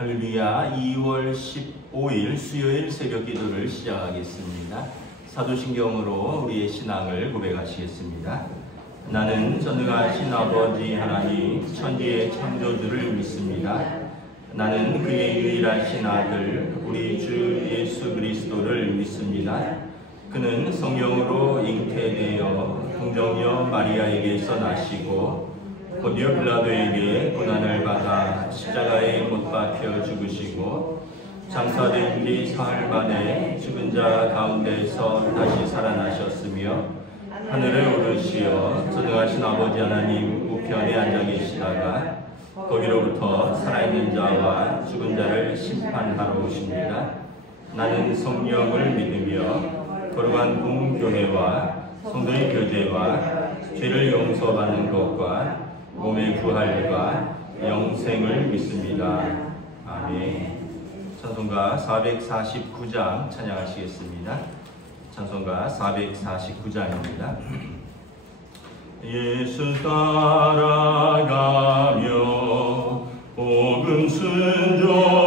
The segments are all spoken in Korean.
할렐루야. 2월 15일 수요일 새벽 기도를 시작하겠습니다. 사도신경으로 우리의 신앙을 고백하시겠습니다. 나는 전능하신 아버지 하나님 천지의 창조주를 믿습니다. 나는 그의 유일하신 아들 우리 주 예수 그리스도를 믿습니다. 그는 성령으로 잉태되어 동정녀 마리아에게서 나시고 본디오 빌라도에게 고난을 받아 십자가에 못 박혀 죽으시고 장사된 지 사흘 만에 죽은 자 가운데서 다시 살아나셨으며 하늘에 오르시어 전능하신 아버지 하나님 우편에 앉아 계시다가 거기로부터 살아있는 자와 죽은 자를 심판하러 오십니다. 나는 성령을 믿으며 거룩한 공교회와 성도의 교제와 죄를 용서받는 것과 몸의 부활과 영생을 믿습니다. 아멘. 찬송가 449장 찬양하시겠습니다. 찬송가 449장입니다. 예수 따라가며 복음 순종하며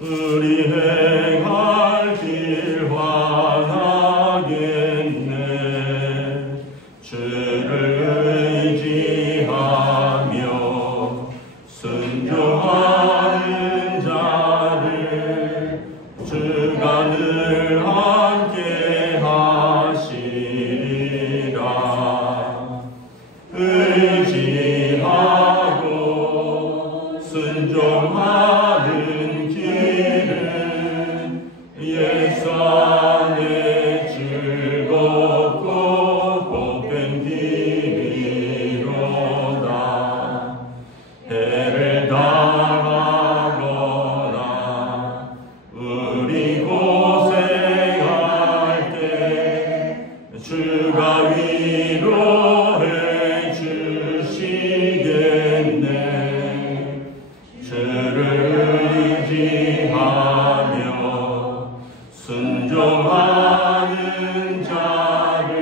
우리 행할 길 환하겠네. 주를 의지하며 순종하는 자를 주가 늘 함께 하시리라. 의지하고 순종하는 길은 예수 안에 즐겁고 복된 길이로다. 해를 당하거나 우리 고생할 때 주가 위로해 주시겠네. 주를 의지하며 순종하는 자를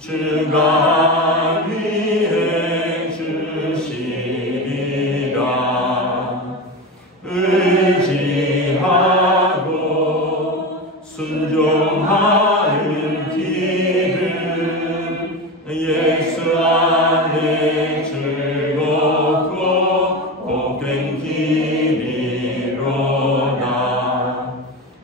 주가 위해 주시리라. 의지하고 순종하는 길은 예수 안에 즐겁고 복된 길이로다.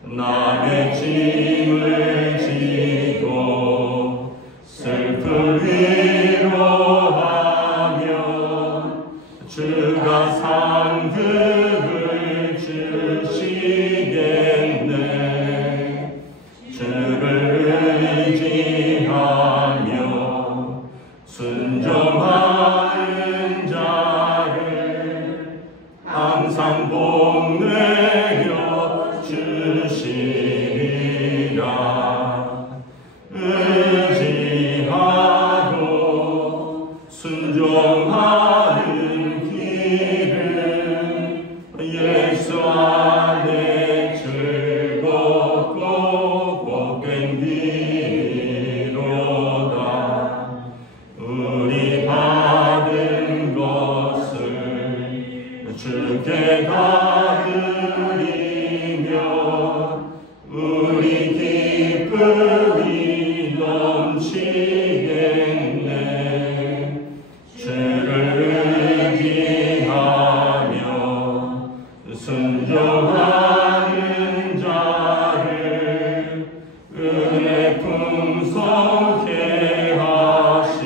남의 짐을 지고 슬픔 위로하며 주가 상급을 주시겠네. 주를 의지하며 순종하는 자를 항상 복내려 주시리라. 의지하고 순종하는 길은 예수 안에 즐겁고 복된 길이로다. 우리 받은 것을 주께 다 드리며 우리 기쁨이 넘치겠네. 주를 의지하며 순종하는 자를 은혜 풍성케 하시리라.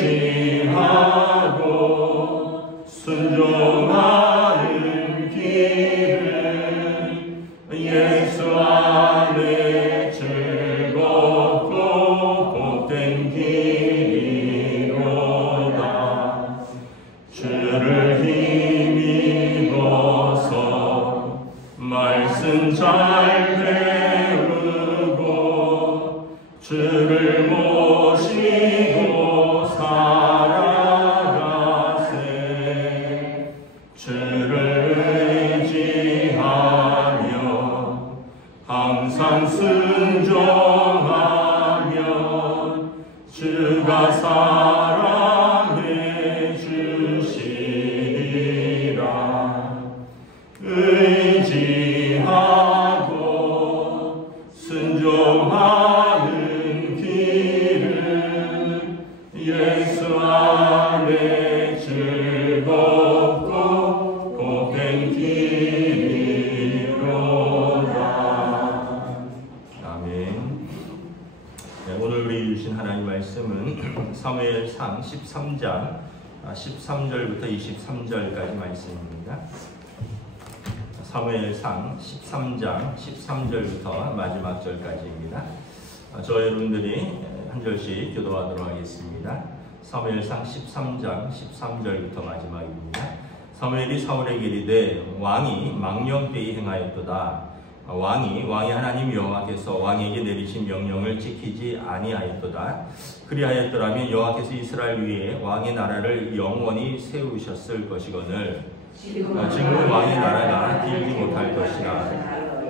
의지하고 순종하는 길은 예수 안에 즐겁고 복된 길이로다. 아멘. 네, 오늘 우리 주신 하나님 말씀은 사무엘상 13장 13절부터 23절까지 말씀입니다. 사무엘상 13장 13절부터 마지막 절까지입니다. 저 여러분들이 한 절씩 교도하도록 하겠습니다. 사무엘상 13장 13절부터 마지막입니다. 사무엘이 사울에게 이르되 왕이 망령되이 행하였도다. 왕이 하나님 여호와께서 왕에게 내리신 명령을 지키지 아니하였도다. 그리하였더라면 여호와께서 이스라엘 위에 왕의 나라를 영원히 세우셨을 것이거늘 지금은 왕의 나라가 길지 못할 것이라.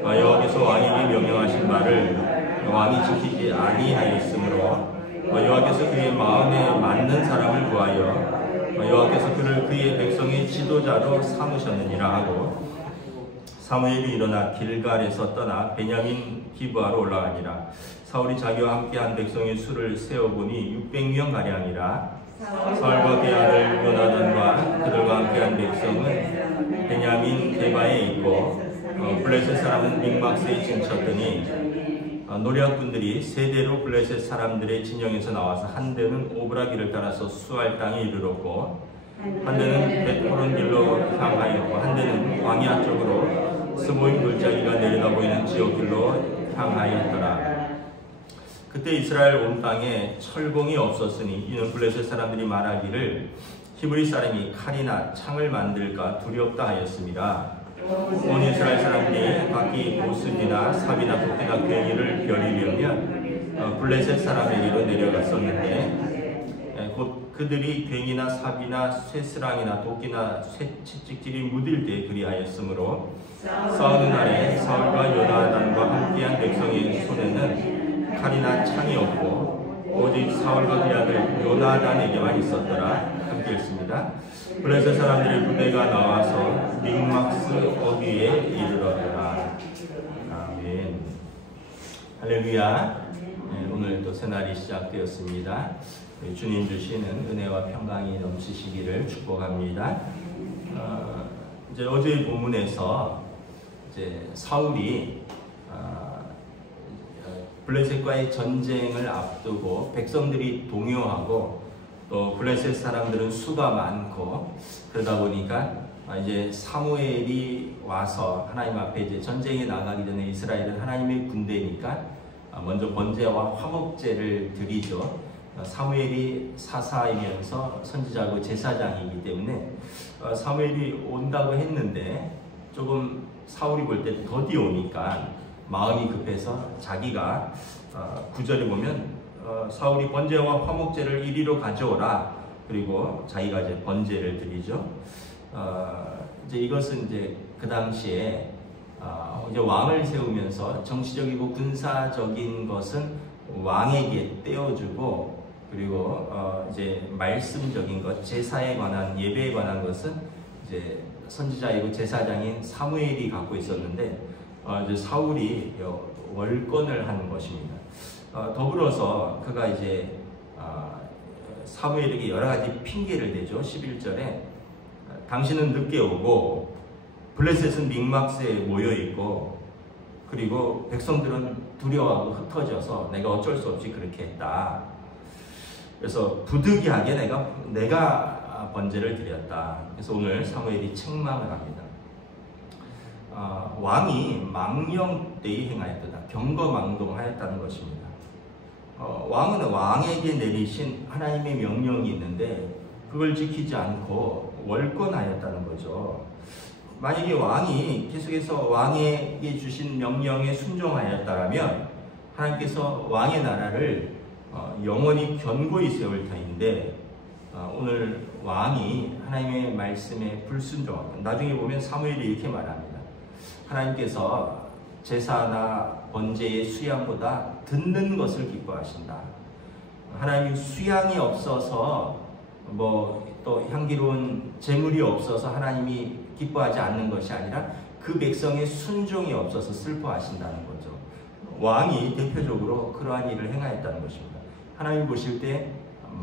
여호와께서 왕에게 명령하신 말을 왕이 지키지 아니하였으므로 여호와께서 그의 마음에 맞는 사람을 구하여 여호와께서 그를 그의 백성의 지도자로 삼으셨느니라 하고 사무엘이 일어나 길갈에서 떠나 베냐민 기브아로 올라가니라. 사울이 자기와 함께한 백성의 수를 세어보니 600명 가량이라. 사울과 그의 아들 요나단과 그들과 함께한 백성은 베냐민 게바에 있고 블레셋 사람은 믹막스에 진쳤더니 노략군들이 세대로 블레셋 사람들의 진영에서 나와서 한 대는 오브라기를 따라서 수알 땅에 이르렀고 한 대는 벳호론 길로 향하였고 한 대는 광야 쪽으로 스보임 골짜기가 내려다 보이는 지역길로 향하였더라. 그때 이스라엘 온 땅에 철공이 없었으니 이는 블레셋 사람들이 말하기를 히브리 사람이 칼이나 창을 만들까 두렵다 하였습니다. 온 이스라엘 사람들이 각기 보슬이나 삽이나 도끼나 괭이를 벼리려면 블레셋 사람에게로 내려갔었는데 곧 그들이 괭이나 삽이나 쇠스랑이나 도끼나 채찍질이 무딜 때 그리하였으므로 싸우는 날에 사울과 요나단과 함께한 백성의 손에는 칼이나 창이 없고 오직 사울과 그의 아들 요나단에게만 있었더라. 함께 읽습니다. 블레셋 사람들의 부대가 나와서 믹막스 어귀에 이르렀더라. 아멘. 할렐루야. 네, 오늘 또 새날이 시작되었습니다. 주님 주시는 은혜와 평강이 넘치시기를 축복합니다. 이제 어제 본문에서 이제 사울이 블레셋과의 전쟁을 앞두고 백성들이 동요하고 또 블레셋 사람들은 수가 많고 그러다 보니까 이제 사무엘이 와서 하나님 앞에 이제 전쟁에 나가기 전에 이스라엘은 하나님의 군대니까 먼저 번제와 화목제를 드리죠. 사무엘이 사사이면서 선지자고 제사장이기 때문에 사무엘이 온다고 했는데 조금 사울이 볼 때 더디 오니까 마음이 급해서 자기가 9절에 보면 사울이 번제와 화목제를 이리로 가져오라. 그리고 자기가 이제 번제를 드리죠. 이제 이것은 이제 그 당시에 이제 왕을 세우면서 정치적이고 군사적인 것은 왕에게 떼어주고 그리고 이제 말씀적인 것, 제사에 관한 예배에 관한 것은 이제 선지자이고 제사장인 사무엘이 갖고 있었는데 이제 사울이 월권을 하는 것입니다. 더불어서 그가 이제 사무엘에게 여러 가지 핑계를 대죠. 11절에 당신은 늦게 오고 블레셋은 믹막스에 모여 있고 그리고 백성들은 두려워하고 흩어져서 내가 어쩔 수 없이 그렇게 했다. 그래서 부득이하게 내가 번제를 드렸다. 그래서 오늘 사무엘이 책망을 합니다. 왕이 망령되이 행하였다. 경거망동하였다는 것입니다. 왕은 왕에게 내리신 하나님의 명령이 있는데 그걸 지키지 않고 월권하였다는 거죠. 만약에 왕이 계속해서 왕에게 주신 명령에 순종하였다면 하나님께서 왕의 나라를 영원히 견고히 세울 터인데 오늘 왕이 하나님의 말씀에 불순종하고 나중에 보면 사무엘이 이렇게 말합니다. 하나님께서 제사나 번제의 수양보다 듣는 것을 기뻐하신다. 하나님이 수양이 없어서 또 향기로운 제물이 없어서 하나님이 기뻐하지 않는 것이 아니라 그 백성의 순종이 없어서 슬퍼하신다는 거죠. 왕이 대표적으로 그러한 일을 행하였다는 것입니다. 하나님 보실 때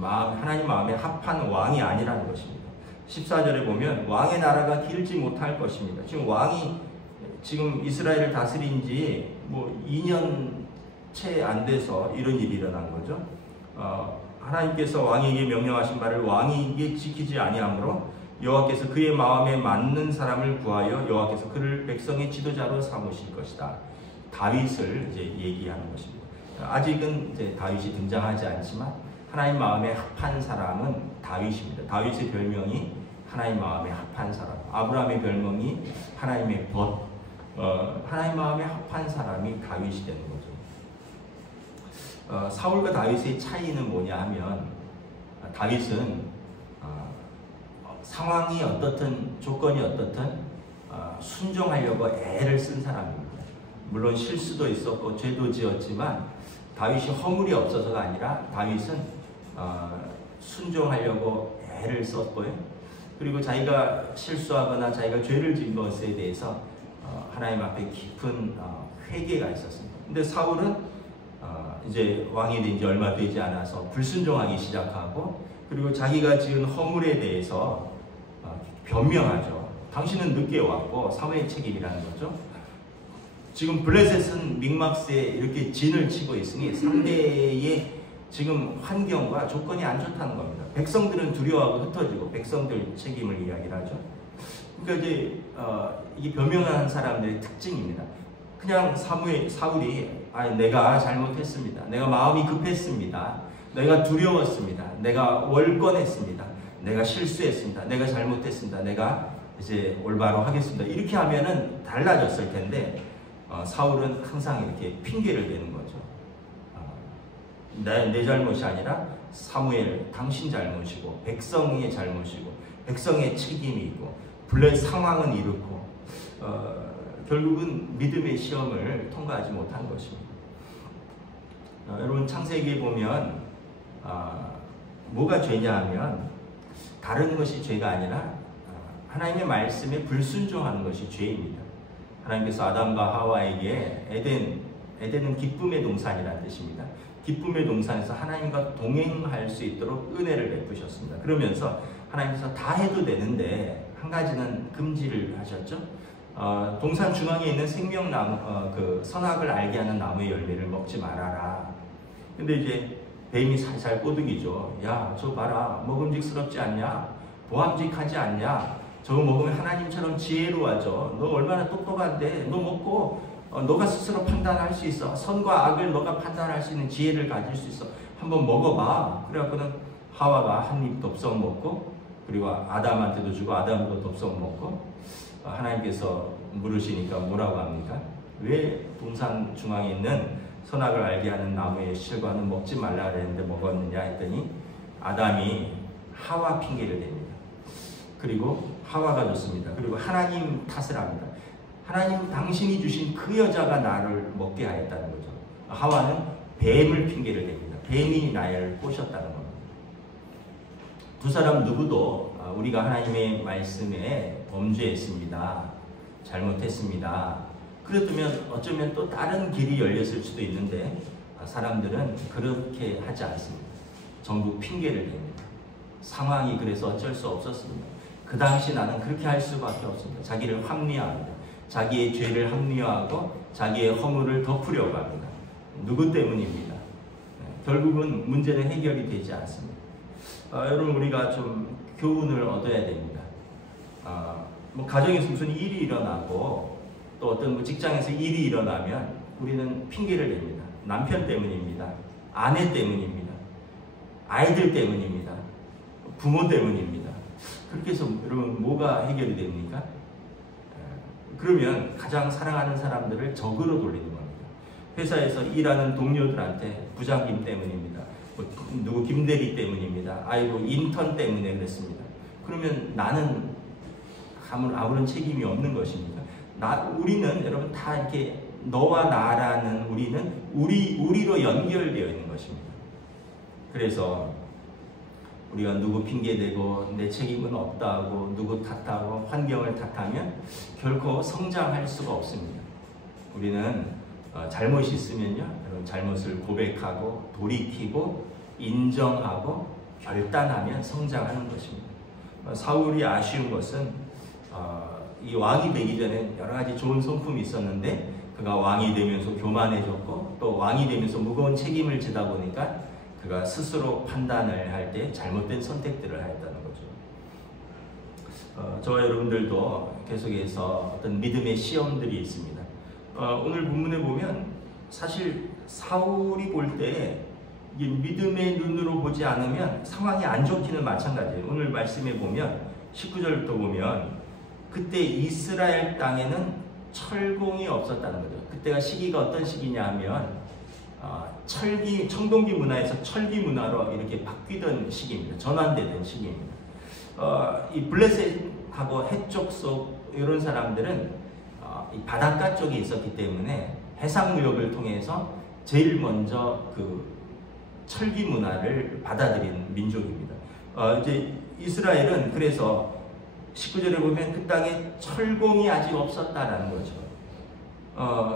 하나님 마음에 합한 왕이 아니라는 것입니다. 14절에 보면 왕의 나라가 길지 못할 것입니다. 지금 왕이 지금 이스라엘을 다스린 지 뭐 2년 채 안 돼서 이런 일이 일어난 거죠. 하나님께서 왕에게 명령하신 바를 왕이 지키지 아니하므로 여호와께서 그의 마음에 맞는 사람을 구하여 여호와께서 그를 백성의 지도자로 삼으실 것이다. 다윗을 이제 얘기하는 것입니다. 아직은 이제 다윗이 등장하지 않지만 하나님 마음에 합한 사람은 다윗입니다. 다윗의 별명이 하나님 마음에 합한 사람. 아브라함의 별명이 하나님의 벗. 하나님 마음에 합한 사람이 다윗이 되는 거죠. 사울과 다윗의 차이는 뭐냐 하면 다윗은 상황이 어떻든 조건이 어떻든 순종하려고 애를 쓴 사람입니다. 물론 실수도 있었고 죄도 지었지만 다윗이 허물이 없어서가 아니라 다윗은 순종하려고 애를 썼고요. 그리고 자기가 실수하거나 자기가 죄를 지은 것에 대해서 하나님 앞에 깊은 회개가 있었습니다. 근데 사울은 이제 왕이 된 지 얼마 되지 않아서 불순종하기 시작하고 그리고 자기가 지은 허물에 대해서 변명하죠. 당신은 늦게 왔고 사무엘 책임이라는 거죠. 지금 블레셋은 믹막스에 이렇게 진을 치고 있으니 상대의 지금 환경과 조건이 안 좋다는 겁니다. 백성들은 두려워하고 흩어지고 백성들 책임을 이야기를 하죠. 그러니까 이제 이게 변명하는 사람들의 특징입니다. 그냥 사울이 내가 잘못했습니다. 내가 마음이 급했습니다. 내가 두려웠습니다. 내가 월권했습니다. 내가 실수했습니다. 내가 잘못했습니다. 내가 이제 올바로 하겠습니다. 이렇게 하면은 달라졌을 텐데 사울은 항상 이렇게 핑계를 대는 거죠. 내 잘못이 아니라 사무엘 당신 잘못이고 백성의 잘못이고 백성의 책임이 있고 블레셋 상황은 이렇고 결국은 믿음의 시험을 통과하지 못한 것입니다. 여러분 창세기에 보면 뭐가 죄냐 하면 다른 것이 죄가 아니라 하나님의 말씀에 불순종하는 것이 죄입니다. 하나님께서 아담과 하와에게 에덴은 기쁨의 동산이라는 뜻입니다. 기쁨의 동산에서 하나님과 동행할 수 있도록 은혜를 베푸셨습니다. 그러면서 하나님께서 다 해도 되는데 한 가지는 금지를 하셨죠. 동산 중앙에 있는 생명나무, 그 선악을 알게 하는 나무의 열매를 먹지 말아라. 근데 이제 뱀이 살살 꼬드기죠. 야, 저 봐라. 먹음직스럽지 않냐? 보암직하지 않냐? 저거 먹으면 하나님처럼 지혜로워져. 너 얼마나 똑똑한데? 너 먹고 너가 스스로 판단할 수 있어. 선과 악을 너가 판단할 수 있는 지혜를 가질 수 있어. 한번 먹어봐. 그래갖고는 하와가 한 입 덥석 먹고 그리고 아담한테도 주고 아담도 덥석 먹고 하나님께서 물으시니까 뭐라고 합니까? 왜 동산 중앙에 있는 선악을 알게 하는 나무의 실과는 먹지 말라 그랬는데 먹었느냐 했더니 아담이 하와 핑계를 댑니다. 그리고 하와가 좋습니다. 그리고 하나님 탓을 합니다. 하나님 당신이 주신 그 여자가 나를 먹게 하였다는 거죠. 하와는 뱀을 핑계를 댑니다. 뱀이 나를 꼬셨다는 겁니다. 두 사람 누구도 우리가 하나님의 말씀에 범죄했습니다. 잘못했습니다. 그렇다면 어쩌면 또 다른 길이 열렸을 수도 있는데 사람들은 그렇게 하지 않습니다. 전부 핑계를 댑니다. 상황이 그래서 어쩔 수 없었습니다. 그 당시 나는 그렇게 할 수밖에 없습니다. 자기를 합리화합니다. 자기의 죄를 합리화하고 자기의 허물을 덮으려고 합니다. 누구 때문입니다. 결국은 문제는 해결이 되지 않습니다. 여러분 우리가 좀 교훈을 얻어야 됩니다. 뭐 가정에서 무슨 일이 일어나고 또 어떤 뭐 직장에서 일이 일어나면 우리는 핑계를 냅니다. 남편 때문입니다. 아내 때문입니다. 아이들 때문입니다. 부모 때문입니다. 그렇게 해서 여러분 뭐가 해결이 됩니까? 그러면 가장 사랑하는 사람들을 적으로 돌리는 겁니다. 회사에서 일하는 동료들한테 부장님 때문입니다. 뭐 누구 김대리 때문입니다. 아이고 인턴 때문에 그랬습니다. 그러면 나는 아무런 책임이 없는 것입니까? 우리는 여러분 다 이렇게 너와 나라는 우리는 우리로 연결되어 있는 것입니다. 그래서 우리가 누구 핑계대고 내 책임은 없다고 누구 탓하고 환경을 탓하면 결코 성장할 수가 없습니다. 우리는 잘못이 있으면요, 여러분 잘못을 고백하고 돌이키고 인정하고 결단하면 성장하는 것입니다. 사울이 아쉬운 것은 이 왕이 되기 전에 여러 가지 좋은 성품이 있었는데 그가 왕이 되면서 교만해졌고 또 왕이 되면서 무거운 책임을 지다 보니까 그가 스스로 판단을 할 때 잘못된 선택들을 하였다는 거죠. 저와 여러분들도 계속해서 어떤 믿음의 시험들이 있습니다. 오늘 본문에 보면 사실 사울이 볼 때 믿음의 눈으로 보지 않으면 상황이 안 좋기는 마찬가지예요. 오늘 말씀에 보면 19절부터 보면 그때 이스라엘 땅에는 철공이 없었다는 거죠. 그때가 시기가 어떤 시기냐 하면 청동기 문화에서 철기 문화로 이렇게 바뀌던 시기입니다. 전환되던 시기입니다. 이 블레셋하고 해쪽 속 이런 사람들은 이 바닷가 쪽에 있었기 때문에 해상 무역을 통해서 제일 먼저 그 철기 문화를 받아들인 민족입니다. 이제 이스라엘은 그래서 19절에 보면 그 땅에 철공이 아직 없었다라는 거죠.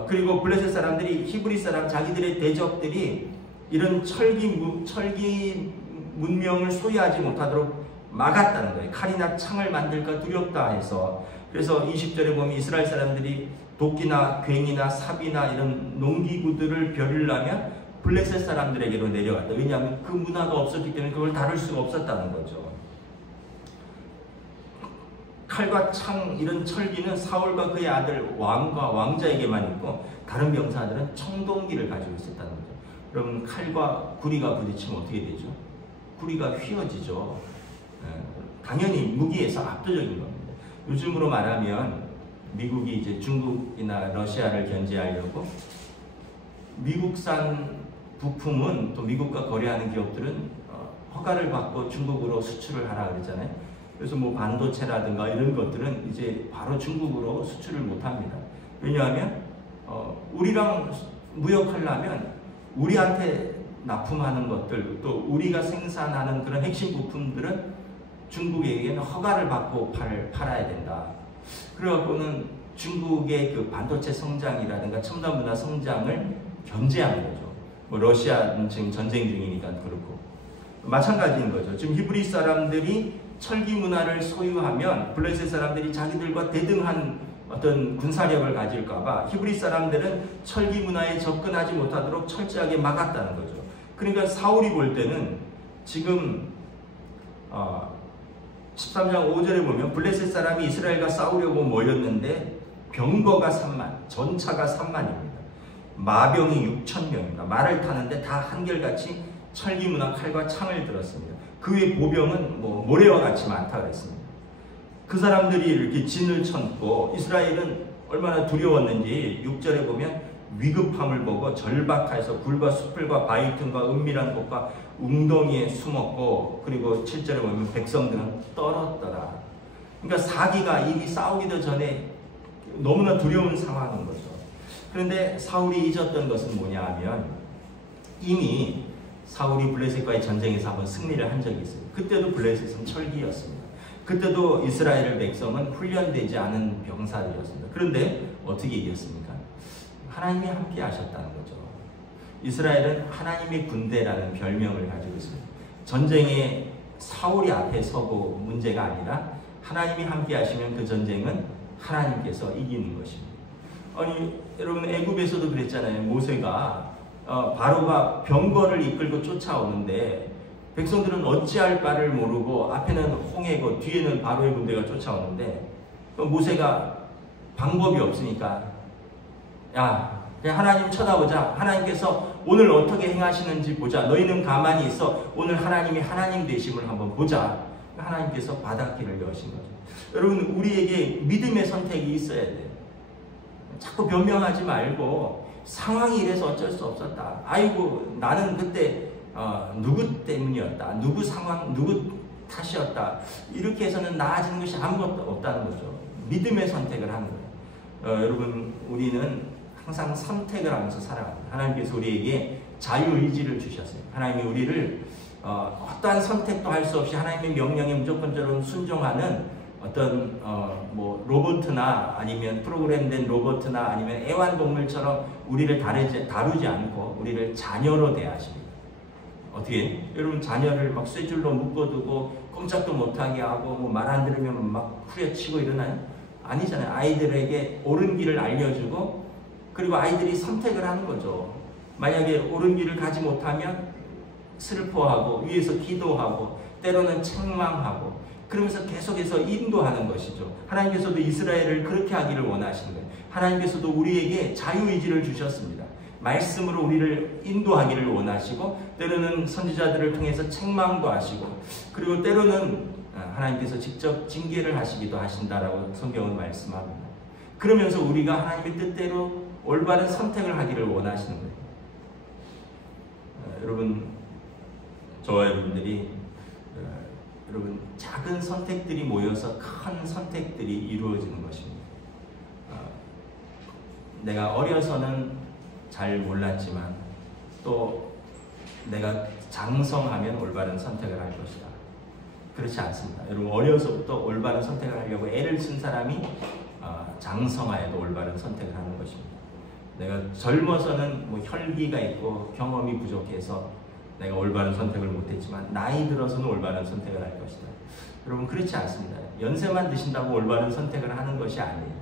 그리고 블레셋 사람들이 히브리 사람 자기들의 대적들이 이런 철기 문명을 소유하지 못하도록 막았다는 거예요. 칼이나 창을 만들까 두렵다 해서. 그래서 20절에 보면 이스라엘 사람들이 도끼나 괭이나 삽이나 이런 농기구들을 벼르려면 블레셋 사람들에게로 내려갔다. 왜냐하면 그 문화가 없었기 때문에 그걸 다룰 수가 없었다는 거죠. 칼과 창 이런 철기는 사울과 그의 아들 왕과 왕자에게만 있고 다른 병사들은 청동기를 가지고 있었다는 거죠. 여러분 칼과 구리가 부딪히면 어떻게 되죠? 구리가 휘어지죠. 당연히 무기에서 압도적인 겁니다. 요즘으로 말하면 미국이 이제 중국이나 러시아를 견제하려고 미국산 부품은 또 미국과 거래하는 기업들은 허가를 받고 중국으로 수출을 하라 그러잖아요. 그래서 뭐 반도체라든가 이런 것들은 이제 바로 중국으로 수출을 못합니다. 왜냐하면 우리랑 무역하려면 우리한테 납품하는 것들 또 우리가 생산하는 그런 핵심 부품들은 중국에게는 허가를 받고 팔아야 된다. 그래갖고는 중국의 그 반도체 성장이라든가 첨단 문화 성장을 견제하는 거죠. 뭐 러시아는 지금 전쟁 중이니까 그렇고 마찬가지인 거죠. 지금 히브리 사람들이 철기 문화를 소유하면 블레셋 사람들이 자기들과 대등한 어떤 군사력을 가질까봐 히브리 사람들은 철기 문화에 접근하지 못하도록 철저하게 막았다는 거죠. 그러니까 사울이 볼 때는 지금 13장 5절에 보면 블레셋 사람이 이스라엘과 싸우려고 모였는데 병거가 3만, 전차가 3만입니다. 마병이 6,000명입니다. 말을 타는데 다 한결같이 철기 문화 칼과 창을 들었습니다. 그 외 보병은 뭐 모래와 같이 많다 그랬습니다. 그 사람들이 이렇게 진을 쳤고 이스라엘은 얼마나 두려웠는지 6절에 보면 위급함을 보고 절박해서 굴과 숲들과 바위 틈과 은밀한 곳과 웅덩이에 숨었고 그리고 7절에 보면 백성들은 떨었더라. 그러니까 사기가 이미 싸우기도 전에 너무나 두려운 상황인 거죠. 그런데 사울이 잊었던 것은 뭐냐 하면 이미 사울이 블레셋과의 전쟁에서 한번 승리를 한 적이 있어요. 그때도 블레셋은 철기였습니다. 그때도 이스라엘 백성은 훈련되지 않은 병사들이었습니다. 그런데 어떻게 이겼습니까? 하나님이 함께 하셨다는 거죠. 이스라엘은 하나님의 군대라는 별명을 가지고 있습니다. 전쟁에 사울이 앞에 서고 문제가 아니라 하나님이 함께 하시면 그 전쟁은 하나님께서 이기는 것입니다. 아니 여러분 애굽에서도 그랬잖아요. 모세가 바로가 병거를 이끌고 쫓아오는데 백성들은 어찌할 바를 모르고 앞에는 홍해고 뒤에는 바로의 군대가 쫓아오는데 모세가 방법이 없으니까 야 그냥 하나님 쳐다보자. 하나님께서 오늘 어떻게 행하시는지 보자. 너희는 가만히 있어. 오늘 하나님이 하나님 되심을 한번 보자. 하나님께서 바닷길을 여신 거죠. 여러분 우리에게 믿음의 선택이 있어야 돼요. 자꾸 변명하지 말고 상황이 이래서 어쩔 수 없었다. 아이고 나는 그때 누구 때문이었다. 누구 상황 누구 탓이었다. 이렇게 해서는 나아지는 것이 아무것도 없다는 거죠. 믿음의 선택을 하는 거예요. 여러분 우리는 항상 선택을 하면서 살아갑니다. 하나님께서 우리에게 자유의지를 주셨어요. 하나님이 우리를 어떠한 선택도 할 수 없이 하나님의 명령에 무조건적으로 순종하는 어떤 뭐 로봇이나 아니면 프로그램된 로봇이나 아니면 애완동물처럼 우리를 다루지 않고 우리를 자녀로 대하십니다. 어떻게 여러분 자녀를 막 쇠줄로 묶어두고 꼼짝도 못하게 하고 뭐 말 안 들으면 막 후려치고 이러나요? 아니잖아요. 아이들에게 옳은 길을 알려주고 그리고 아이들이 선택을 하는 거죠. 만약에 옳은 길을 가지 못하면 슬퍼하고 위에서 기도하고 때로는 책망하고 그러면서 계속해서 인도하는 것이죠. 하나님께서도 이스라엘을 그렇게 하기를 원하시는 거예요. 하나님께서도 우리에게 자유의지를 주셨습니다. 말씀으로 우리를 인도하기를 원하시고 때로는 선지자들을 통해서 책망도 하시고 그리고 때로는 하나님께서 직접 징계를 하시기도 하신다라고 성경은 말씀합니다. 그러면서 우리가 하나님의 뜻대로 올바른 선택을 하기를 원하시는 거예요. 여러분, 저와 여러분들이 여러분 작은 선택들이 모여서 큰 선택들이 이루어지는 것입니다. 내가 어려서는 잘 몰랐지만 또 내가 장성하면 올바른 선택을 할 것이다. 그렇지 않습니다. 여러분 어려서부터 올바른 선택을 하려고 애를 쓴 사람이 장성하여도 올바른 선택을 하는 것입니다. 내가 젊어서는 뭐 혈기가 있고 경험이 부족해서 내가 올바른 선택을 못했지만 나이 들어서는 올바른 선택을 할 것이다. 여러분 그렇지 않습니다. 연세만 드신다고 올바른 선택을 하는 것이 아니에요.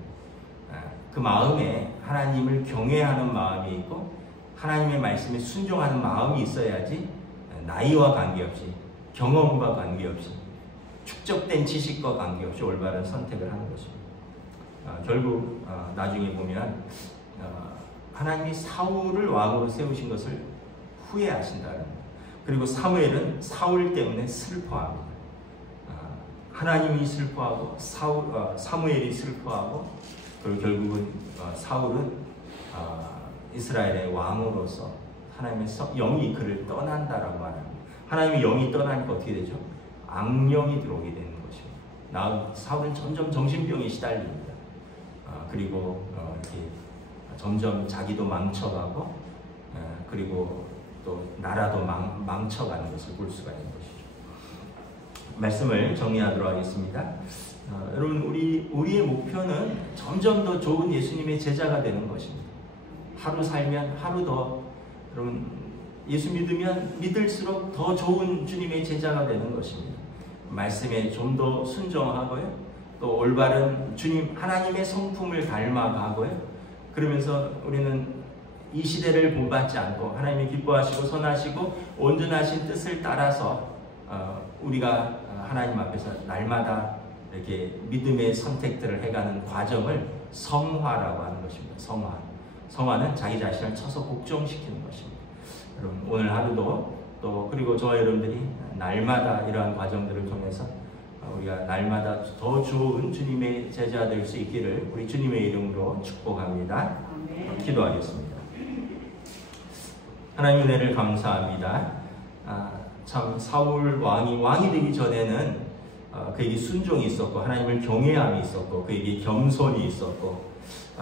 그 마음에 하나님을 경외하는 마음이 있고 하나님의 말씀에 순종하는 마음이 있어야지 나이와 관계없이 경험과 관계없이 축적된 지식과 관계없이 올바른 선택을 하는 것입니다. 결국 나중에 보면 하나님이 사울을 왕으로 세우신 것을 후회하신다는 거예요. 그리고 사무엘은 사울 때문에 슬퍼합니다. 하나님이 슬퍼하고 사무엘이 슬퍼하고 그리고 결국은 사울은 이스라엘의 왕으로서 하나님의 영이 그를 떠난다라고 말합니다. 하나님의 영이 떠나니까 어떻게 되죠? 악령이 들어오게 되는 것입니다. 사울은 점점 정신병에 시달립니다. 그리고 이렇게 점점 자기도 망쳐가고 그리고 또 나라도 망쳐가는 것을 볼 수가 있는 것이죠. 말씀을 정리하도록 하겠습니다. 여러분 우리의 목표는 점점 더 좋은 예수님의 제자가 되는 것입니다. 하루 살면 하루 더 여러분 예수 믿으면 믿을수록 더 좋은 주님의 제자가 되는 것입니다. 말씀에 좀 더 순종하고요. 또 올바른 주님 하나님의 성품을 닮아가고요. 그러면서 우리는 이 시대를 본받지 않고 하나님이 기뻐하시고 선하시고 온전하신 뜻을 따라서 우리가 하나님 앞에서 날마다 이렇게 믿음의 선택들을 해가는 과정을 성화라고 하는 것입니다. 성화는 자기 자신을 쳐서 복종시키는 것입니다. 여러분 오늘 하루도 또 그리고 저와 여러분들이 날마다 이러한 과정들을 통해서 우리가 날마다 더 좋은 주님의 제자 될 수 있기를 우리 주님의 이름으로 축복합니다. 기도하겠습니다. 하나님 은혜를 감사합니다. 참 사울 왕이 되기 전에는 그에게 순종이 있었고 하나님을 경외함이 있었고 그에게 겸손이 있었고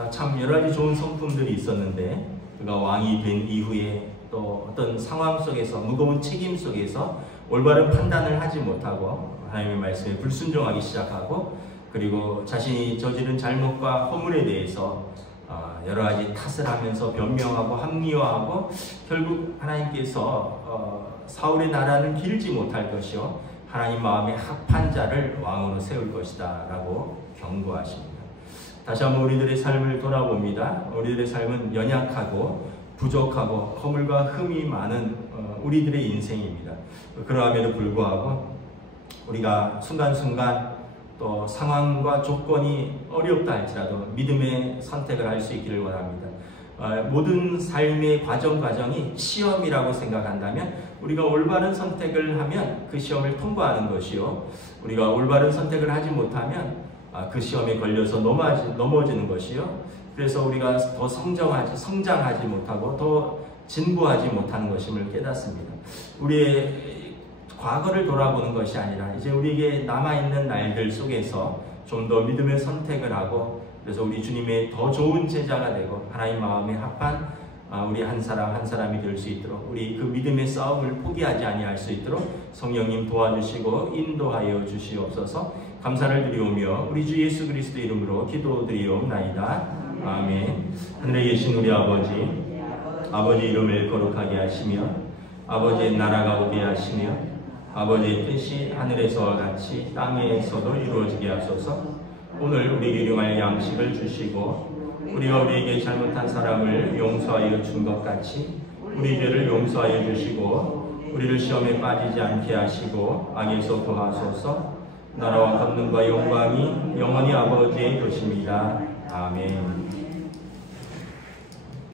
참 여러 가지 좋은 성품들이 있었는데 그가 왕이 된 이후에 또 어떤 상황 속에서 무거운 책임 속에서 올바른 판단을 하지 못하고 하나님의 말씀에 불순종하기 시작하고 그리고 자신이 저지른 잘못과 허물에 대해서 여러 가지 탓을 하면서 변명하고 합리화하고 결국 하나님께서 사울의 나라는 기르지 못할 것이요 하나님 마음에 합한 자를 왕으로 세울 것이다 라고 경고하십니다. 다시 한번 우리들의 삶을 돌아봅니다. 우리들의 삶은 연약하고 부족하고 허물과 흠이 많은 우리들의 인생입니다. 그러함에도 불구하고 우리가 순간순간 또 상황과 조건이 어렵다 할지라도 믿음의 선택을 할 수 있기를 원합니다. 모든 삶의 과정이 시험이라고 생각한다면 우리가 올바른 선택을 하면 그 시험을 통과하는 것이요 우리가 올바른 선택을 하지 못하면 그 시험에 걸려서 넘어지는 것이요 그래서 우리가 더 성장하지 못하고 더 진보하지 못하는 것임을 깨닫습니다. 우리의 과거를 돌아보는 것이 아니라 이제 우리에게 남아있는 날들 속에서 좀 더 믿음의 선택을 하고 그래서 우리 주님의 더 좋은 제자가 되고 하나님 마음에 합한 우리 한 사람 한 사람이 될 수 있도록 우리 그 믿음의 싸움을 포기하지 아니할 수 있도록 성령님 도와주시고 인도하여 주시옵소서. 감사를 드리오며 우리 주 예수 그리스도 이름으로 기도드리옵나이다. 아멘. 하늘에 계신 우리 아버지 이름을 거룩하게 하시며 아버지의 나라가 오게 하시며 아버지의 뜻이 하늘에서와 같이 땅에서도 이루어지게 하소서. 오늘 우리에게 일용할 양식을 주시고 우리가 우리에게 잘못한 사람을 용서하여 준 것 같이 우리 죄를 용서하여 주시고 우리를 시험에 빠지지 않게 하시고 악에서 구하소서. 나라와 권능과 영광이 영원히 아버지의 것입니다. 아멘.